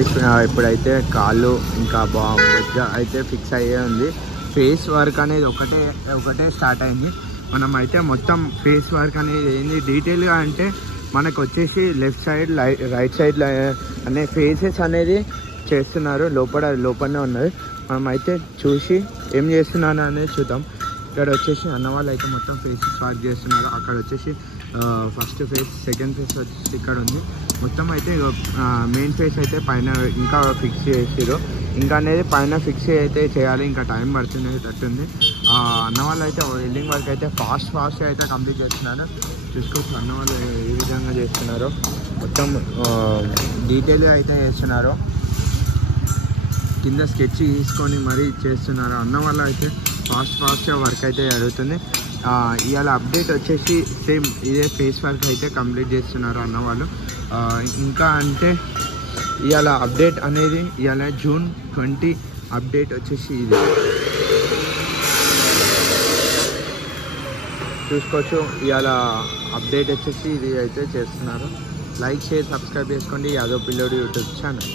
ఇప్పుడైతే కాళ్ళు ఇంకా బొజ్జ అయితే ఫిక్స్ అయ్యే ఉంది. ఫేస్ వర్క్ అనేది ఒకటే స్టార్ట్ అయింది. మనం అయితే మొత్తం ఫేస్ వర్క్ అనేది ఏంది డీటెయిల్గా అంటే మనకు వచ్చేసి లెఫ్ట్ సైడ్ రైట్ సైడ్ అనే ఫేసెస్ అనేది చేస్తున్నారు. లోపలనే ఉన్నది. మనం అయితే చూసి ఏం చేస్తున్నాను అనేది చూద్దాం. ఇక్కడ వచ్చేసి అన్న వాళ్ళు అయితే మొత్తం ఫేసెస్ వర్క్ చేస్తున్నారు. అక్కడ వచ్చేసి ఫస్ట్ ఫేస్, సెకండ్ ఫేస్ వచ్చేసి ఇక్కడ ఉంది. మొత్తం అయితే మెయిన్ ఫేస్ అయితే పైన ఇంకా ఫిక్స్ చేసారు. ఇంకా అనేది పైన ఫిక్స్ అయితే చేయాలి. ఇంకా టైం పడుతున్నట్టుంది. అన్న వాళ్ళు అయితే వెల్డింగ్ వర్క్ అయితే ఫాస్ట్ అయితే కంప్లీట్ చేస్తున్నారు. చూసుకోవచ్చు అన్న వాళ్ళు ఏ విధంగా చేస్తున్నారో. మొత్తం డీటెయిల్గా అయితే చేస్తున్నారు. కింద స్కెచ్ తీసుకొని మరీ చేస్తున్నారు. అన్న వాళ్ళు అయితే ఫాస్ట్గా వర్క్ అయితే జరుగుతుంది. ఇవాళ అప్డేట్ వచ్చేసి సేమ్ ఇదే ఫేస్ వర్క్ అయితే కంప్లీట్ చేస్తున్నారు అన్న వాళ్ళు. ఇంకా అంటే ఇవాళ అప్డేట్ అనేది ఇవాళ June 20 అప్డేట్ వచ్చేసి ఇది చూసుకోవచ్చు. ఇవాళ అప్డేట్ వచ్చేసి ఇది అయితే చేస్తున్నారు. లైక్, షేర్, సబ్స్క్రైబ్ చేసుకోండి యాదవ్ పిల్లోడు యూట్యూబ్ ఛానల్.